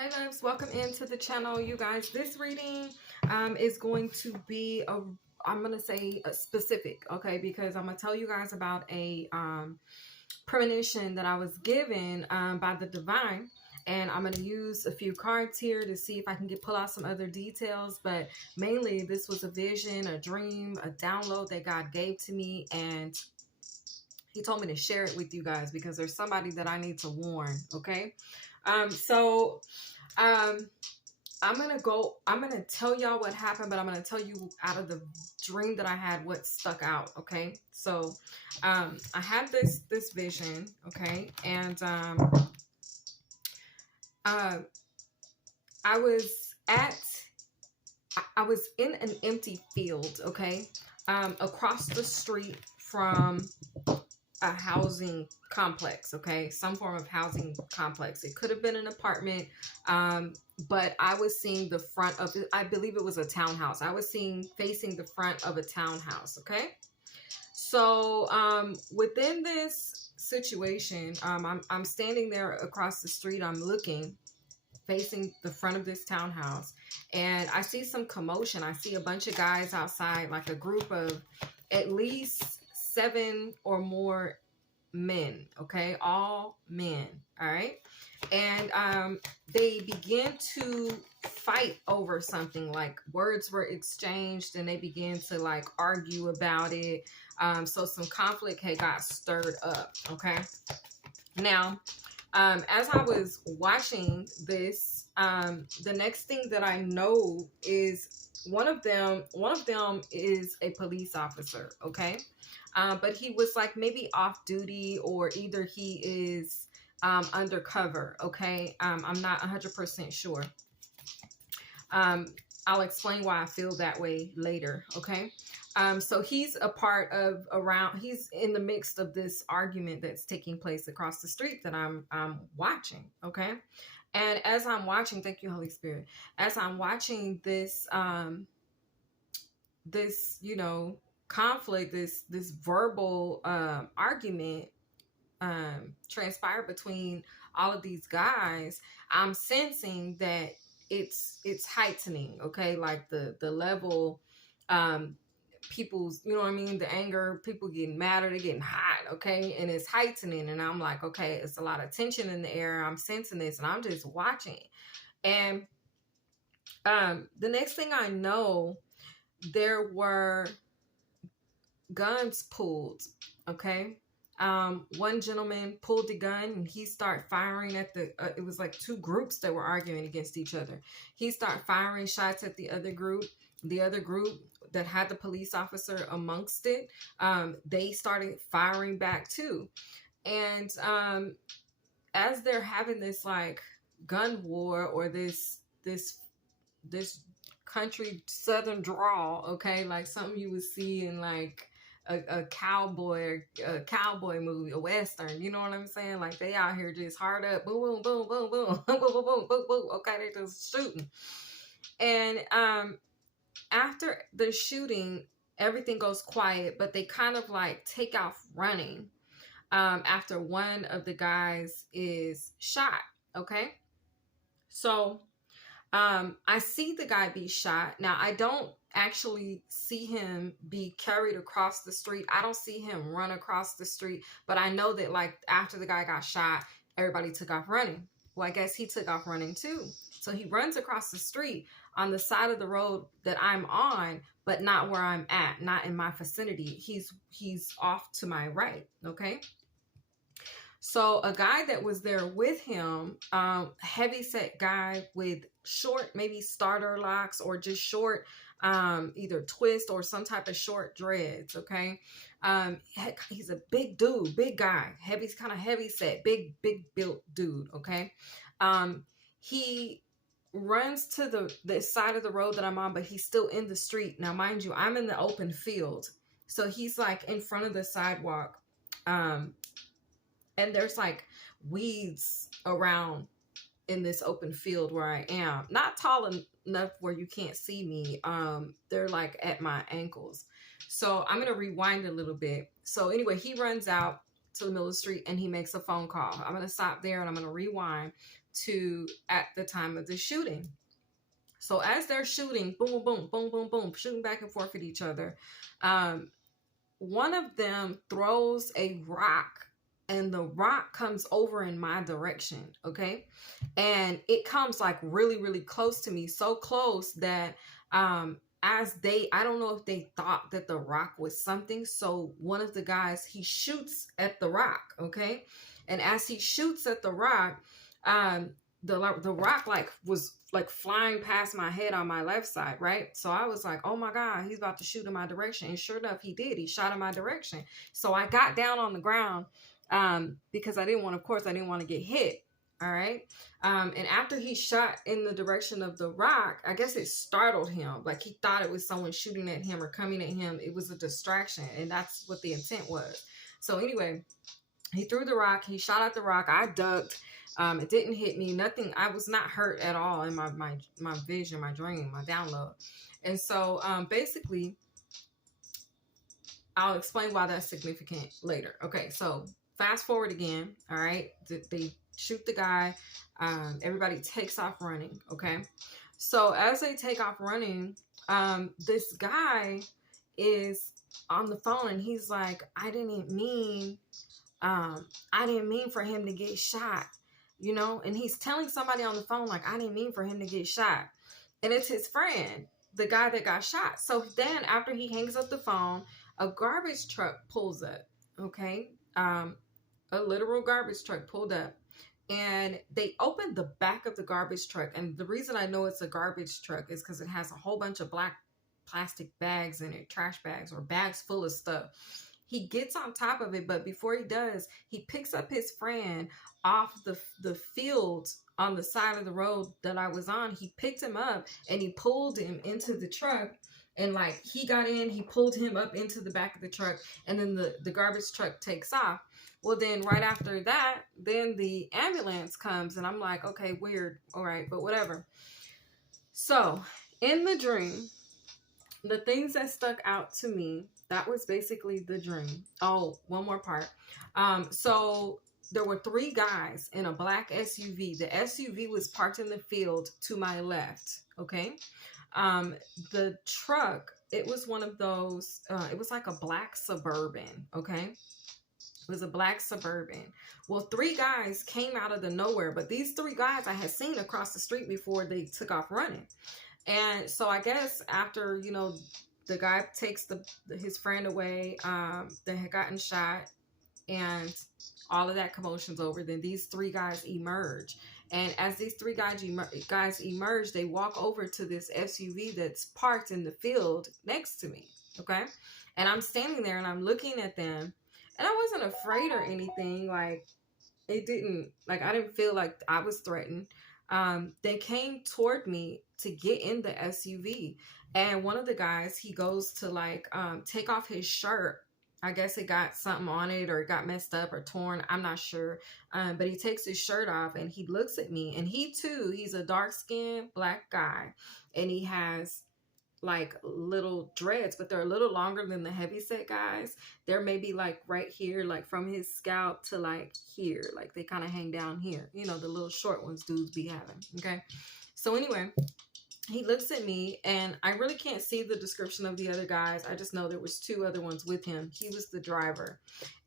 Hey loves, welcome into the channel. You guys, this reading is going to be I'm gonna say a specific, okay, because I'm gonna tell you guys about a premonition that I was given by the divine, and I'm gonna use a few cards here to see if I can pull out some other details. But mainly this was a vision, a dream, a download that God gave to me, and he told me to share it with you guys because there's somebody that I need to warn. Okay. So I'm gonna tell y'all what happened, but I'm gonna tell you out of the dream that I had what stuck out. Okay. So I had this vision, okay, and uh I was at I was in an empty field, okay, across the street from a housing complex, okay, some form of housing complex. It could have been an apartment, but I was seeing the front of it. I believe it was a townhouse. I was seeing facing the front of a townhouse, okay. So within this situation, I'm standing there across the street. I'm looking, facing the front of this townhouse, and I see some commotion. I see a bunch of guys outside, like a group of at least 7 or more men, okay, all men, all right. And they began to fight over something, like words were exchanged, and they began to like argue about it. So some conflict had got stirred up, okay. Now as I was watching this, the next thing that I know is one of them is a police officer, okay. But he was like maybe off duty, or either he is undercover, okay. I'm not 100% sure. I'll explain why I feel that way later, okay. So he's a part of he's in the midst of this argument that's taking place across the street that I'm watching, okay. And as I'm watching, thank you, Holy Spirit, as I'm watching this this, you know, conflict, this verbal argument transpire between all of these guys, I'm sensing that it's heightening, okay, like the level, people's, you know what I mean, the anger, people getting madder, they're getting hot, okay, and it's heightening, and I'm like, okay, it's a lot of tension in the air. I'm sensing this, and I'm just watching. And the next thing I know, there were guns pulled, okay. One gentleman pulled the gun, and he started firing at the it was like two groups that were arguing against each other. He started firing shots at the other group that had the police officer amongst it. They started firing back too. And as they're having this like gun war, or this country southern drawl, okay, like something you would see in like a cowboy movie, a western, you know what I'm saying? Like they out here just hard up, boom, boom, boom, boom, boom, boom, boom, boom, boom, boom, okay, they just shooting. And after the shooting, everything goes quiet, but they kind of like take off running after one of the guys is shot, okay. So I see the guy be shot. Now, I don't actually see him be carried across the street. I don't see him run across the street, but I know that like after the guy got shot, everybody took off running. Well, I guess he took off running too. So he runs across the street on the side of the road that I'm on, but not where I'm at, not in my vicinity. He's off to my right, okay? So a guy that was there with him, heavy set guy with short, maybe starter locks, or just short, either twist or some type of short dreads, okay? He's a big dude, big guy, kind of heavy set, big built dude, okay? He runs to the side of the road that I'm on, but he's still in the street. Now, mind you, I'm in the open field. So he's like in front of the sidewalk. And there's like weeds around in this open field where I am. Not tall enough where you can't see me. They're like at my ankles. So I'm going to rewind a little bit. So anyway, he runs out to the middle of the street and he makes a phone call. I'm going to stop there and I'm going to rewind. to at the time of the shooting. So as they're shooting, boom, boom, boom, boom, boom, shooting back and forth at each other, one of them throws a rock, and the rock comes over in my direction, okay? And it comes like really, really close to me, so close that I don't know if they thought that the rock was something. So one of the guys, he shoots at the rock, okay? And as he shoots at the rock, the rock like was like flying past my head on my left side, right? So I was like, oh my God, he's about to shoot in my direction. And sure enough, he did. He shot in my direction. So I got down on the ground because I didn't want to get hit. All right. And after he shot in the direction of the rock, I guess it startled him. Like he thought it was someone shooting at him or coming at him. It was a distraction. And that's what the intent was. So anyway, he threw the rock. He shot at the rock. I ducked. It didn't hit me. Nothing. I was not hurt at all in my vision, my dream, my download. And so basically, I'll explain why that's significant later. Okay, so fast forward again. All right, they shoot the guy. Everybody takes off running. Okay, so as they take off running, this guy is on the phone and he's like, I didn't mean for him to get shot. You know, and he's telling somebody on the phone, like, I didn't mean for him to get shot. And it's his friend, the guy that got shot. So then after he hangs up the phone, a garbage truck pulls up, okay? A literal garbage truck pulled up. And they opened the back of the garbage truck. And the reason I know it's a garbage truck is because it has a whole bunch of black plastic bags in it, trash bags or bags full of stuff. He gets on top of it, but before he does, he picks up his friend off the field on the side of the road that I was on. He picked him up and he pulled him into the truck. And like he got in, he pulled him up into the back of the truck, and then the garbage truck takes off. Well, then right after that, then the ambulance comes, and I'm like, okay, weird. All right, but whatever. So in the dream, the things that stuck out to me, that was basically the dream. Oh, one more part. So there were 3 guys in a black SUV. The SUV was parked in the field to my left. Okay. The truck, it was one of those, it was like a black Suburban. Okay. It was a black Suburban. Well, 3 guys came out of the nowhere, but these 3 guys I had seen across the street before they took off running. And so I guess after, you know, the guy takes his friend away, that had gotten shot, and all of that commotion's over, then these 3 guys emerge. And as these 3 guys emerge, they walk over to this SUV that's parked in the field next to me. Okay. And I'm standing there and I'm looking at them, and I wasn't afraid or anything. Like I didn't feel like I was threatened. They came toward me to get in the SUV. And one of the guys, he goes to like take off his shirt. I guess it got something on it, or it got messed up or torn. I'm not sure. But he takes his shirt off and he looks at me. And he's a dark-skinned black guy. And he has like little dreads, but they're a little longer than the heavyset guys. They're maybe like right here, like from his scalp to like here. Like they kind of hang down here. You know, the little short ones dudes be having. Okay. So anyway, he looks at me, and I really can't see the description of the other guys. I just know there was 2 other ones with him. He was the driver.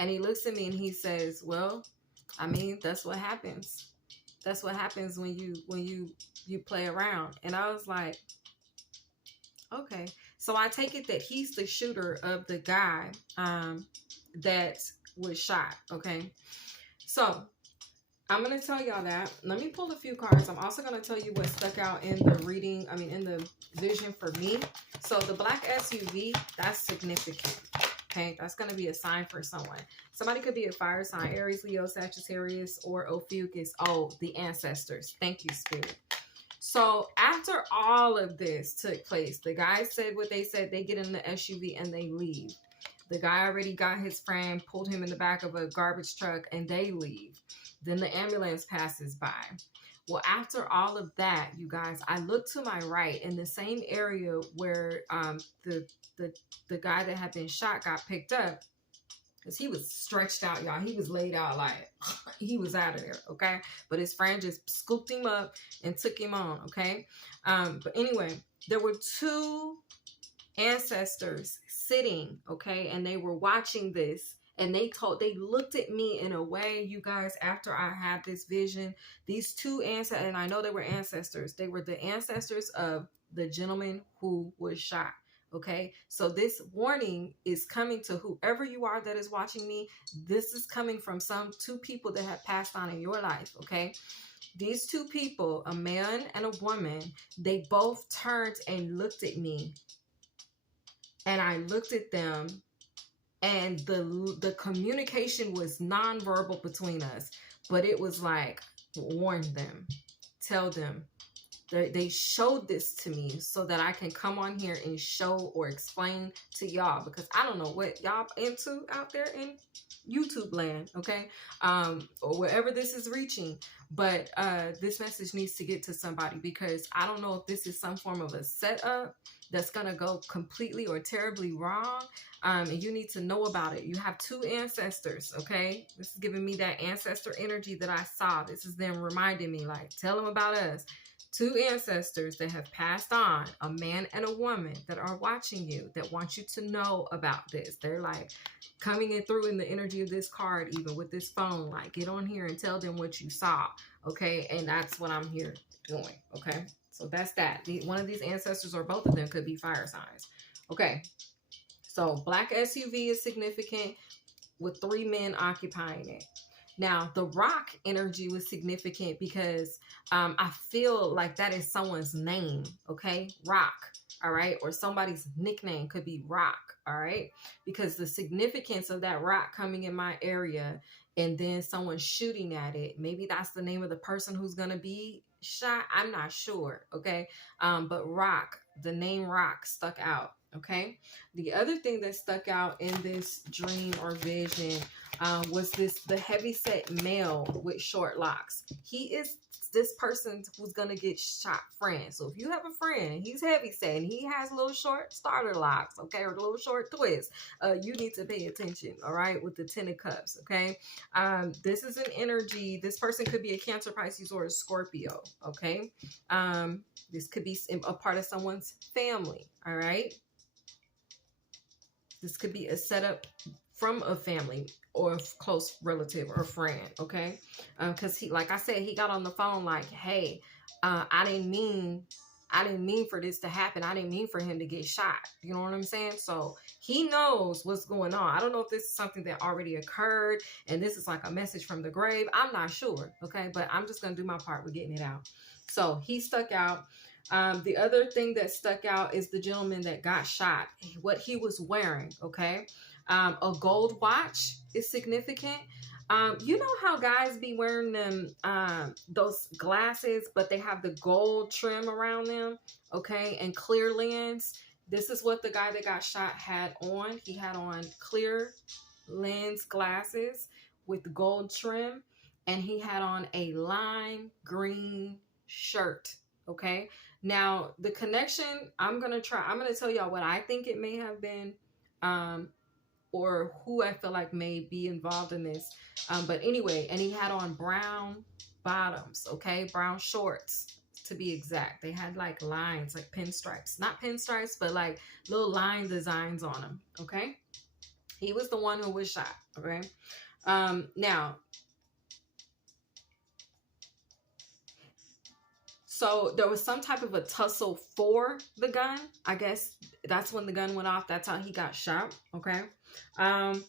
And he looks at me and he says, well, I mean, that's what happens. That's what happens when you play around. And I was like, okay. So I take it that he's the shooter of the guy that was shot. Okay. So I'm going to tell y'all that. Let me pull a few cards. I'm also going to tell you what stuck out in the reading. I mean, in the vision for me. So the black SUV, that's significant. Okay. That's going to be a sign for someone. Somebody could be a fire sign, Aries, Leo, Sagittarius, or Ophiuchus. Oh, the ancestors. Thank you, Spirit. So after all of this took place, the guys said what they said. They get in the SUV and they leave. The guy already got his friend, pulled him in the back of a garbage truck, and they leave. Then the ambulance passes by. Well, after all of that, you guys, I look to my right in the same area where the guy that had been shot got picked up. because he was stretched out, y'all. He was laid out like he was out of there, okay? But his friend just scooped him up and took him on, okay? But anyway, there were two ancestors sitting, okay, and they were watching this, and they looked at me in a way, you guys, after I had this vision. These two ancestors, and I know they were ancestors, they were the ancestors of the gentleman who was shot. Okay, so this warning is coming to whoever you are that is watching me. This is coming from two people that have passed on in your life. Okay, these two people, a man and a woman, they both turned and looked at me, and I looked at them, and the communication was nonverbal between us, but it was like, warn them, tell them. They showed this to me so that I can come on here and show or explain to y'all, because I don't know what y'all into out there in YouTube land, okay, or wherever this is reaching, but this message needs to get to somebody, because I don't know if this is some form of a setup that's gonna go completely or terribly wrong, and you need to know about it. You have two ancestors, okay? This is giving me that ancestor energy that I saw. This is them reminding me, like, tell them about us. Two ancestors that have passed on, a man and a woman, that are watching you, that want you to know about this. They're like coming in through in the energy of this card, even with this phone, like, get on here and tell them what you saw, okay? And that's what I'm here doing, okay? So that's that. One of these ancestors, or both of them, could be fire signs, okay? So black SUV is significant with 3 men occupying it. Now, the rock energy was significant because I feel like that is someone's name, okay? Rock, all right? Or somebody's nickname could be Rock, all right? Because the significance of that rock coming in my area and then someone shooting at it, maybe that's the name of the person who's going to be shot. I'm not sure, okay? But Rock, the name Rock stuck out. Okay. The other thing that stuck out in this dream or vision was the heavyset male with short locks. He is this person who's going to get shot friend. So if you have a friend and he's heavyset and he has little short starter locks, okay, or little short twists, you need to pay attention, all right, with the 10 of cups, okay? This is an energy. This person could be a Cancer, Pisces, or a Scorpio, okay? This could be a part of someone's family, all right? This could be a setup from a family or a close relative or friend, okay? Because he, like I said, he got on the phone like, hey, I didn't mean for this to happen. I didn't mean for him to get shot. You know what I'm saying? So he knows what's going on. I don't know if this is something that already occurred and this is like a message from the grave. I'm not sure, okay? But I'm just going to do my part with getting it out. So he stuck out. The other thing that stuck out is the gentleman that got shot, what he was wearing, okay? A gold watch is significant. You know how guys be wearing them, those glasses, but they have the gold trim around them, okay? And clear lens. This is what the guy that got shot had on. He had on clear lens glasses with gold trim, and he had on a lime green shirt, okay? Now, the connection, I'm going to tell y'all what I think it may have been, or who I feel like may be involved in this. But anyway, and he had on brown bottoms, okay? Brown shorts, to be exact. They had like lines, like pinstripes. Not pinstripes, but like little line designs on them, okay? He was the one who was shot, okay? Now, so there was some type of a tussle for the gun. I guess that's when the gun went off. That's how he got shot. Okay. And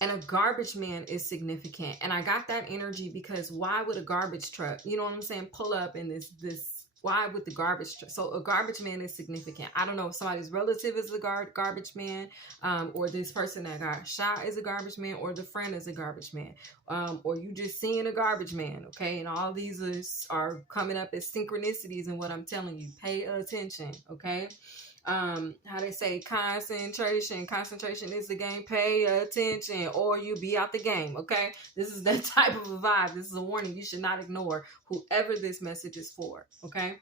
a garbage man is significant. And I got that energy because why would a garbage truck, you know what I'm saying, pull up in why would the garbage truck? So a garbage man is significant. I don't know if somebody's relative is a garbage man, or this person that got shot is a garbage man, or the friend is a garbage man, or you just seeing a garbage man, okay? And all these are coming up as synchronicities in what I'm telling you. Pay attention, okay? How they say concentration is the game. Pay attention or you be out the game, okay? This is that type of a vibe. This is a warning. You should not ignore whoever this message is for, okay?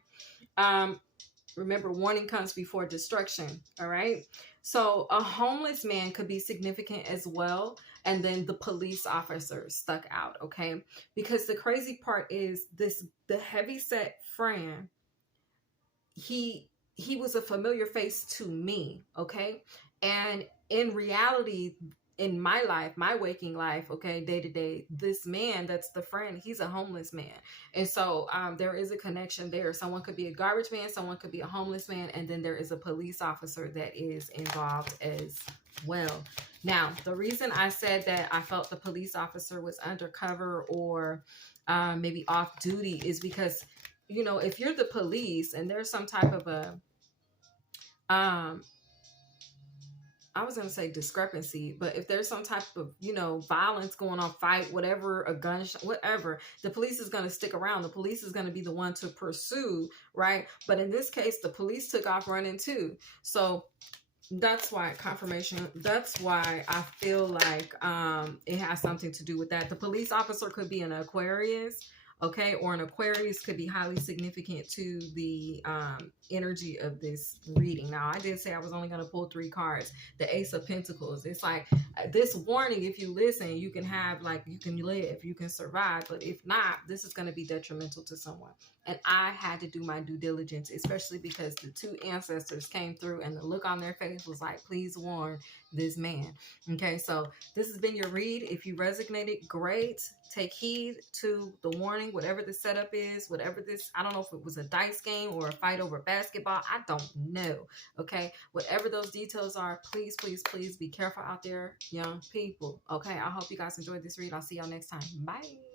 Remember, warning comes before destruction, all right? So a homeless man could be significant as well. and then the police officer stuck out, okay? Because the crazy part is this, the heavyset friend, he was a familiar face to me, okay? And in reality, in my life, my waking life, okay, day to day, this man that's the friend, he's a homeless man. And so there is a connection there. Someone could be a garbage man, someone could be a homeless man, and then there is a police officer that is involved as well. Now, the reason I said that I felt the police officer was undercover or maybe off duty is because, you know, if you're the police and there's some type of a I was going to say discrepancy, but if there's some type of, you know, violence going on, fight, whatever, a gunshot, whatever, the police is going to stick around. The police is going to be the one to pursue, right? But in this case, the police took off running too. So that's why confirmation, that's why I feel like it has something to do with that. The police officer could be an Aquarius, okay, or an Aquarius could be highly significant to the energy of this reading. Now, I did say I was only going to pull 3 cards. The Ace of Pentacles. It's like this warning, if you listen, you can have, like, you can live, you can survive. But if not, this is going to be detrimental to someone. And I had to do my due diligence, especially because the 2 ancestors came through and the look on their face was like, please warn this man. Okay, so this has been your read. If you resonated, great. Take heed to the warning, whatever the setup is, whatever this, I don't know if it was a dice game or a fight over basketball. I don't know. Okay, whatever those details are, please, please, please be careful out there, young people. Okay, I hope you guys enjoyed this read. I'll see y'all next time. Bye.